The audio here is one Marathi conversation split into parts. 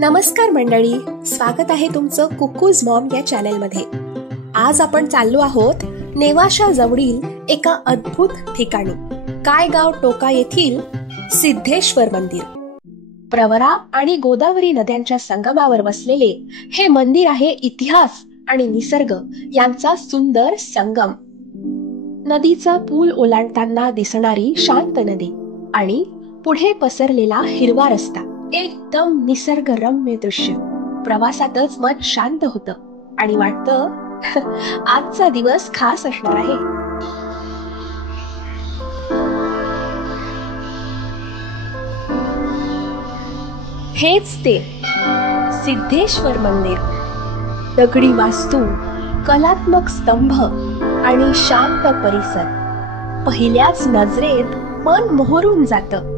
नमस्कार मंडळी, स्वागत आहे तुमचं कुकूज मॉम या चॅनेलमध्ये। आज आपण चाललो आहोत नेवाशा जवळील एका अद्भुत ठिकाणी, कायगाव टोका येथील सिद्धेश्वर मंदिर। प्रवरा आणि गोदावरी नद्यांच्या संगमावर वसलेले हे मंदिर आहे इतिहास आणि निसर्ग यांचा सुंदर संगम। नदीचा पूल ओलांडताना दिसणारी शांत नदी आणि पुढे पसरलेला हिरवा रस्ता, एकदम निसर्गरम्य दृश्य। प्रवासातच मन शांत होतं आणि वाटतं आजचा दिवस खास असणार आहे। हेच ते सिद्धेश्वर मंदिर। दगडी वास्तू, कलात्मक स्तंभ आणि शांत परिसर पहिल्याच नजरेत मन मोहरून जातं।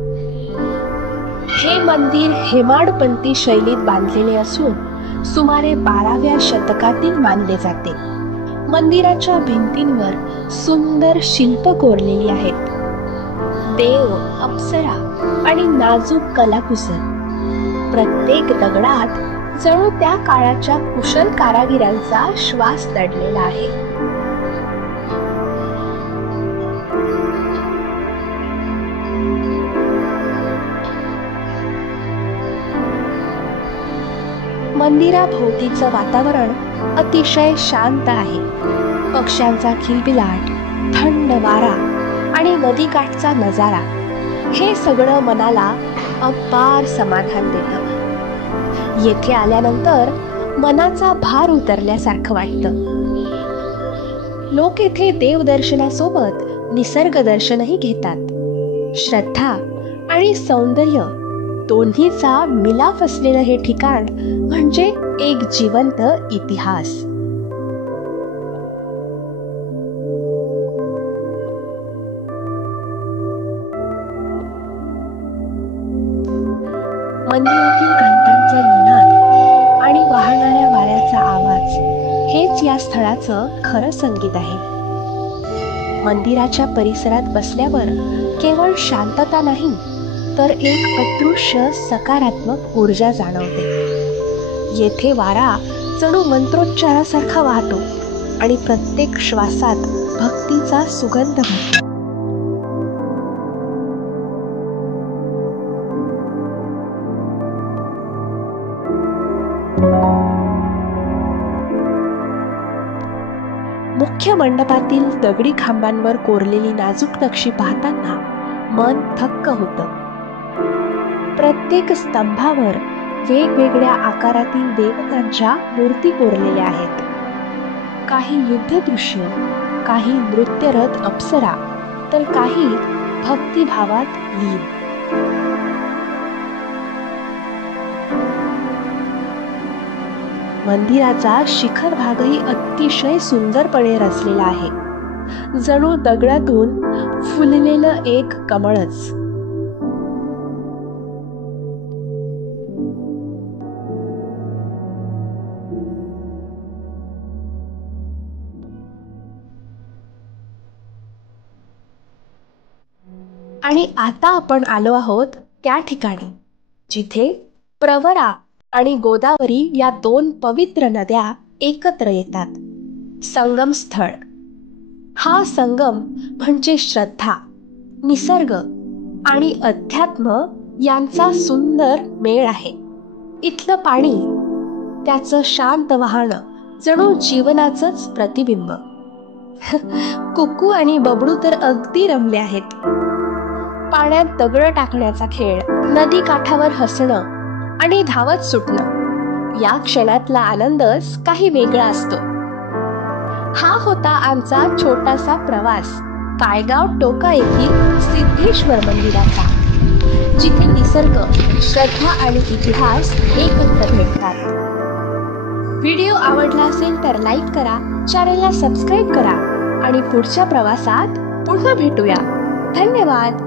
हे मंदिर हेमाडपंथी शैलीत बांधलेले असून सुमारे 12व्या शतकातील मानले जाते। मंदिराच्या भिंतींवर सुंदर शिल्प कोरलेली आहेत। देव, अप्सरा आणि नाजूक कलाकुसर प्रत्येक दगडात जणू त्या काळाच्या कुशल कारागिरांचा श्वास दडलेला आहे। मंदिराभोवतीचं वातावरण अतिशय शांत आहे। पक्ष्यांचा किलबिलाट, थंड वारा आणि नदीकाठचा नजारा हे सगळं मनाला अपार समाधान देतं। येथे आल्यानंतर मनाचा भार उतरल्यासारखं वाटतं। लोक येथे देवदर्शनासोबत निसर्ग दर्शनही घेतात। श्रद्धा आणि सौंदर्य दोन्हीचा मिलाफ असलेलं हे ठिकाण म्हणजे एक जिवंत इतिहास। मंदिरातील घंटांचा निनाद आणि वाहणाऱ्या वाऱ्याचा आवाज हेच या स्थळाचं खरं संगीत आहे। मंदिराच्या परिसरात बसल्यावर केवळ शांतता नाही, तर एक अदृश्य सकारात्मक ऊर्जा जाणवते। येथे वारा जणू मंत्रोच्चारासारखा वाहतो आणि प्रत्येक श्वासात भक्तीचा सुगंध भरतो। मुख्य मंडपातील दगडी खांबांवर कोरलेली नाजूक नक्षी पाहताना मन थक्क होतं। प्रत्येक स्तंभावर वेगवेगळ्या आकारातील देवतांच्या मूर्ती कोरलेल्या आहेत। काही युद्धदृश्य, काही नृत्यरत अप्सरा, तर काही भक्तिभावात लीन। मंदिराचा शिखर भागही अतिशय सुंदरपणे रचलेला आहे, जणू दगडातून फुललेलं एक कमळच। आणि आता आपण आलो आहोत त्या ठिकाणी जिथे प्रवरा आणि गोदावरी या दोन पवित्र नद्या एकत्र येतात, संगम स्थळ। हा संगम म्हणजे श्रद्धा, निसर्ग आणि अध्यात्म यांचा सुंदर मेळ आहे। इथलं पाणी, त्याचं शांत वाहणं जणू जीवनाचंच प्रतिबिंब। कुकू आणि बबडू तर अगदी रमले आहेत। पाण्यात दगड टाकण्याचा खेळ, नदी काठावर हसणं आणि धावत सुटणं, या क्षणातला आनंदच काही वेगळा असतो। हा होता आमचा छोटासा प्रवास कायगाव टोका येथील सिद्धेश्वर मंदिराचा, जिथे निसर्ग, श्रद्धा आणि इतिहास एकत्र भेटतात। व्हिडिओ आवडला असेल तर लाईक करा, चॅनलला सबस्क्राईब करा आणि पुढच्या प्रवासात पुन्हा भेटूया। धन्यवाद।